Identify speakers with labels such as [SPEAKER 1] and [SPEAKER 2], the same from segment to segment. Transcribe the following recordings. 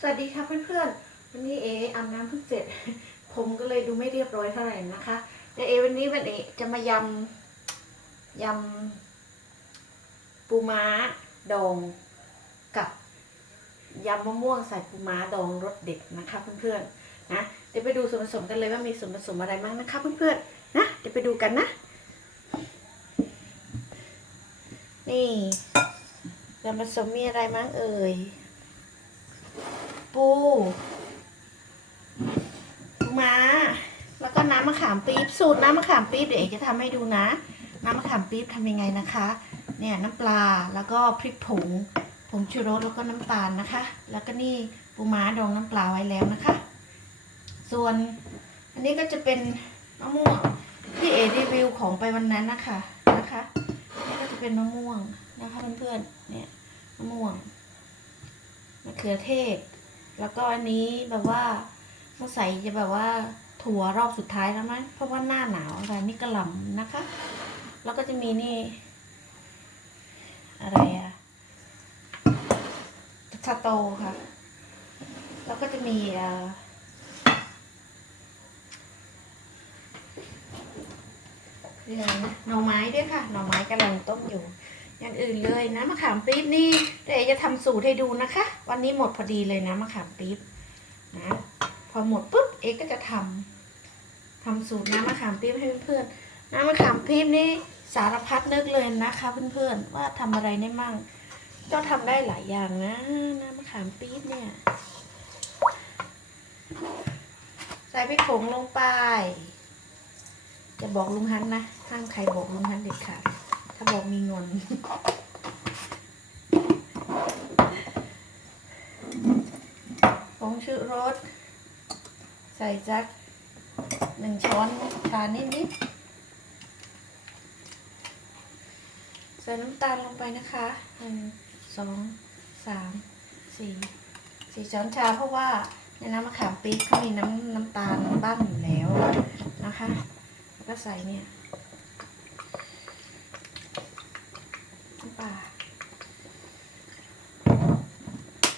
[SPEAKER 1] สวัสดีค่ะเพื่อนๆ วันนี้เออาบน้ำเพิ่งเสร็จ ผมก็เลยดูไม่เรียบร้อยเท่าไหร่นะคะเดี๋ยวเอวันนี้วันเอจะมายำยำปูม้าดองกับยำมะม่วงใส่ปูม้าดองรสเด็ดนะคะเพื่อนๆนะเดี๋ยวไปดูส่วนผสมกันเลยว่ามีส่วนผสมอะไรบ้างนะคะเพื่อนๆนะเดี๋ยวไปดูกันนะ นี่ส่วนผสมมีอะไรบ้างเอ่ย ปูปูม้าแล้วก็น้ำมะขามปี๊บสูตรน้ำมะขามปี๊บเดี๋ยวเอกจะทำให้ดูนะ น้ำมะขามปี๊บทำยังไงนะคะ เนี่ยน้ำปลาแล้วก็พริกผงผงชูรสแล้วก็น้ำตาลนะคะ แล้วก็นี่ปูม้าดองน้ำปลาไว้แล้วนะคะ ส่วนอันนี้ก็จะเป็นมะม่วงที่เอรีวิวของไปวันนั้นนะคะนะคะนี่ก็จะเป็นมะม่วงนะคะเพื่อนๆเนี่ยมะม่วงมะเขือเทศ แล้วก็อันนี้แบบว่าสงสัยจะแบบว่าถั่วรอบสุดท้ายแล้วมั้ยเพราะว่าหน้าหนาวอะไรนี่กระหล่ำนะคะ แล้วก็จะมีนี่ อะไรอะสโตค่ะ แล้วก็จะมีอ่อเรื่องนะหน่อไม้ด้วยค่ะ หน่อไม้กำลังต้มอยู่ อย่างอื่นเลยนะมะขามปี๊บนี่เดี๋ยวจะทำสูตรให้ดูนะคะ วันนี้หมดพอดีเลยนะมะขามปี๊บนะพอหมดปุ๊บเอกก็จะทำทำสูตรน้ำมะขามปี๊บให้เพื่อนๆน้ำมะขามปี๊บนี่สารพัดนึกเลยนะคะ เพื่อนๆว่าทำอะไรได้มั่งก็ทำได้หลายอย่างนะน้ำมะขามปี๊บเนี่ย ใส่พริกผงลงไป จะบอกลุงฮันนะห้ามใครบอกลุงฮันเด็ดขาด ถ้าบอกมีเงินผงชูรส ใส่จักหนึ่งช้อนตาลนิดๆ ใส่น้ำตาลลงไปนะคะหนึ่งสองสามสี่สี่ช้อนชาเพราะว่าในน้ำมะขามปี๊บเขามีน้ำน้ำตาลบ้างอยู่แล้วนะคะ แล้วก็ใส่เนี่ย น้ำ ปลา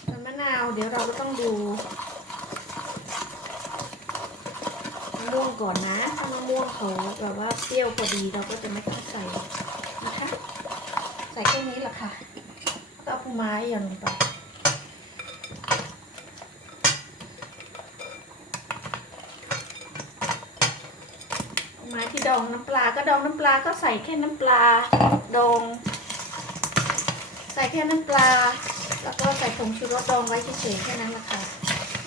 [SPEAKER 1] ส่วนมะนาวเดี๋ยวเราก็ต้องดูมะม่วงก่อนนะ ถ้ามะม่วงเขาแบบว่าเปรี้ยวพอดีเราก็จะไม่ต้องใส่นะคะ ใส่แค่นี้แหละค่ะแล้วก็เอาปูม้าหย่อนลงไปปูม้ที่ดองน้ำปลาก็ดองน้ำปลาก็ใส่แค่น้ำปลาดอง ส่แค่น้ำปลา แล้วก็ใส่ผงชูรสดองไว้เฉยๆแค่นั้นแหละค่ะ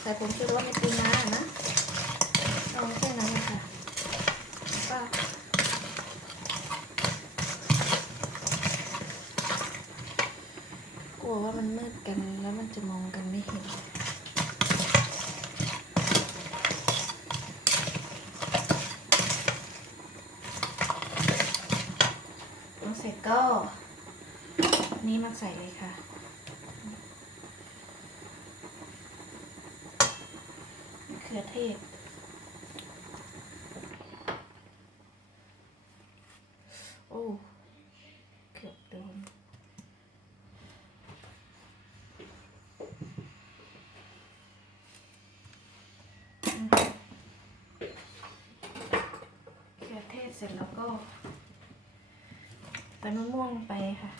[SPEAKER 1] ใส่ผงชูรสในปีม้านะดองแค่นั้นแหละค่ะแล้วก็กลัวว่ามันมืดกันแล้วมันจะมองกันไม่เห็น ลงเสร็จก็นี่ มาใส่เลยค่ะมะเขือเทศ โอ้ เกือบโดนอืมเขือเทศเสร็จแล้วก็ใส่มะม่วงไปค่ะ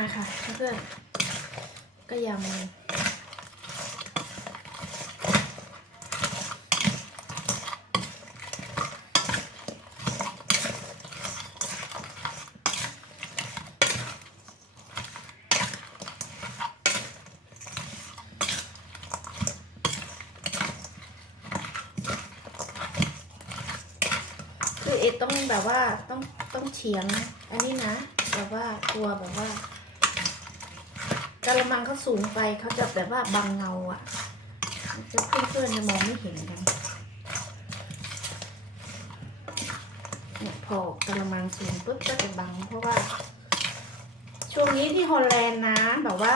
[SPEAKER 1] มาค่ะเพื่อนก็ยำเลยคือเอ็ดต้องแบบว่าต้องต้องเฉียงอันนี้นะแบบว่ากลัวแบบว่า กระมังเขาสูงไปเขาจะแบบว่าบังเงาอะ่ะจะเพื่อนๆจะมองไม่เห็นกันเนี่ยพอกระมังสูงปุ๊บก็จะบังเพราะว่า ช่วงนี้ที่ฮอลแลนด์นะแบบว่า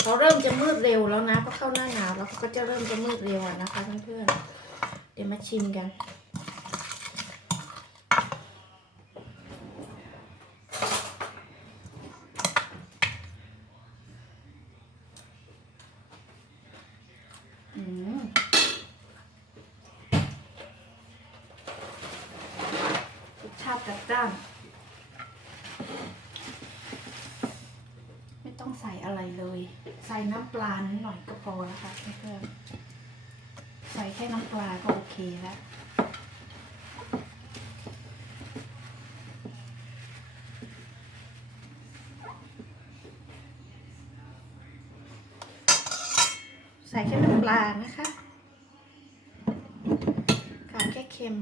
[SPEAKER 1] เขาเริ่มจะมืดเร็วแล้วนะเพราะเข้าหน้าหนาวแล้วเขาก็จะเริ่มจะมืดเร็วอะนะคะเพื่อนๆเดี๋ยวมาชิมกัน อืมรสชาติจัดจ้าน ไม่ ต้องใส่อะไรเลย ใส่น้ำปลานิดหน่อยก็พอแล้วค่ะเพื่อนๆใส่แค่น้ำปลาก็โอเคแล้วใส่แค่น้ำปลานะคะขาดแค่เค็ม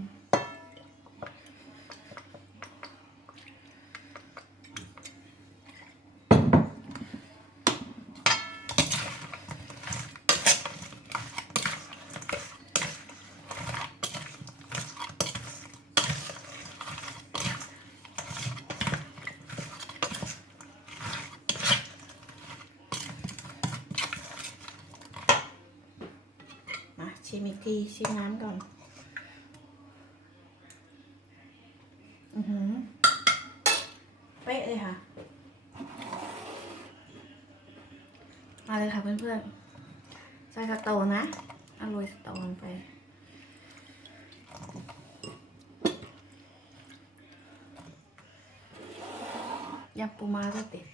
[SPEAKER 1] มอีกทีชิมน้ำก่อน อือหือเป๊ะเลยค่ะ มาเลยค่ะเพื่อนๆใส่สโตนนะอาโรยสโตนไปยำปูมาก็ติด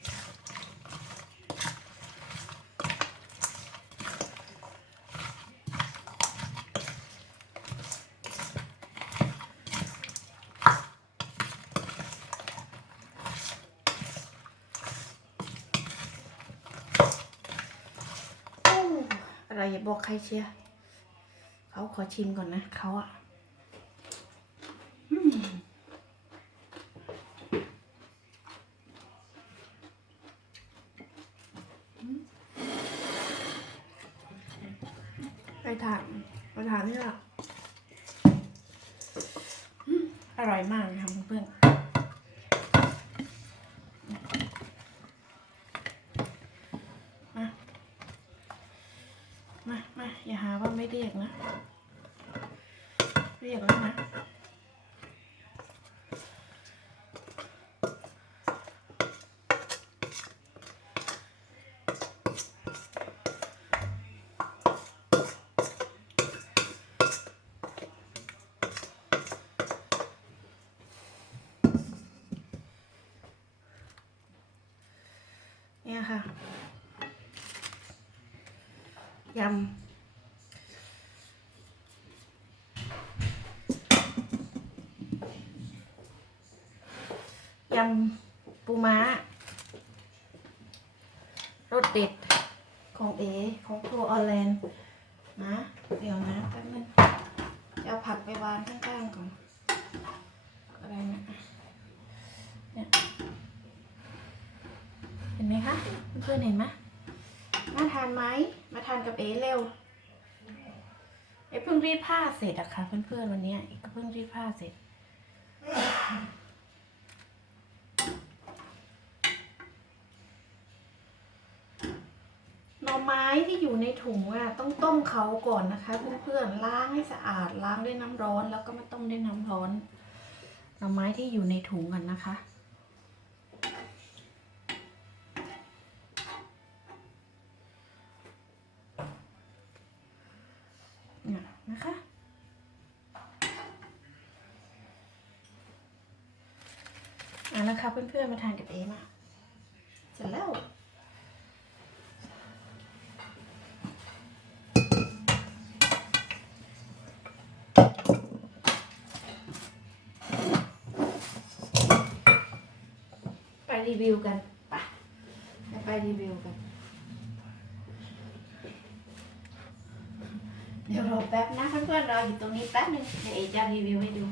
[SPEAKER 1] โอ้ อะไรอย่าบอกใครเชียร์เขาขอชิมก่อนนะเขาอะไปถามไปถามนี่ละอร่อยมากเลยค่ะเพื่อนๆมา มา มา อย่า หาว่าไม่เรียกนะ เรียกแล้วนะ เนี่ยค่ะยำ ยำปูม้ารสเด็ดของเอของครัวออแลนด์นะเดี๋ยวนะแป๊บนึงจะเอาผักไปวางข้างๆก่อนอะไรนะเนี่ยเห็นไหมคะเพื่อนเห็นไหมมาทานไหมมาทานกับเอเร็วเอเพิ่งรีดผ้าเสร็จอะค่ะเพื่อนๆวันนี้เอก็เพิ่งรีดผ้าเสร็จ หน่อไม้ที่อยู่ในถุงอะต้องต้มเขาก่อนนะคะเพื่อนๆล้างให้สะอาดล้างด้วยน้ำร้อนแล้วก็มาต้มด้วยน้ำร้อน หน่อไม้ที่อยู่ในถุงกันนะคะเนี่ยนะคะอะนะคะเพื่อนๆมาทานกับเอมาเสร็จแล้ว ไป รีวิวกันไปไปรีวิวกัน เดี๋ยวรอแป๊บนะเพื่อนๆรออยู่ตรงนี้แป๊บนึงเดี๋ยวเอจะรีวิวให้ดู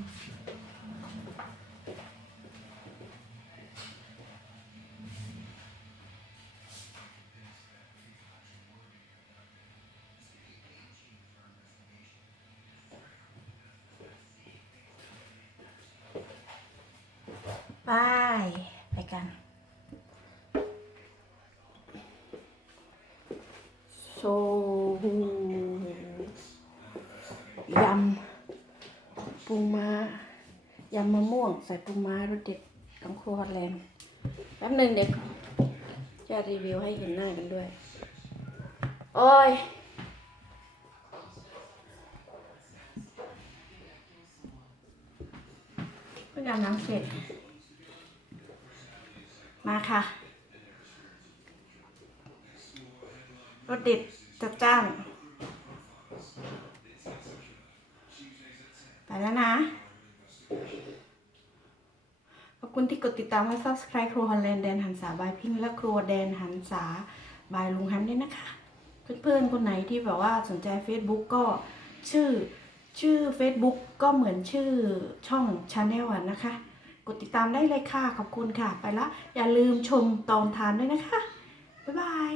[SPEAKER 1] ไปไปกัน ฮูยำปูม้ายำมะม่วง ใส่ปูม้ารสเด็ดของครัวฮอตแลนด์แป๊บหนึ่งเด็กจะรีวิวให้เห็นหน้ากันด้วย โอ้ยเพิ่งอาบน้ำเสร็จ มาค่ะรสเด็ด จัดจ้าน ไปแล้วนะ ขอบคุณที่กดติดตามและ subscribe ครัวฮอลแลนด์แดนหันษาบายพิงและครัวแดนหันษาบายลุงฮัมด้วยนะคะ เพื่อนๆ คนไหนที่แบบว่าสนใจ Facebook ก็ชื่อชื่อ Facebook ก็เหมือนชื่อช่อง Channel นะคะ กดติดตามได้เลยค่ะ ขอบคุณค่ะ ไปละ อย่าลืมชมตอนทานด้วยนะคะ บ๊ายบาย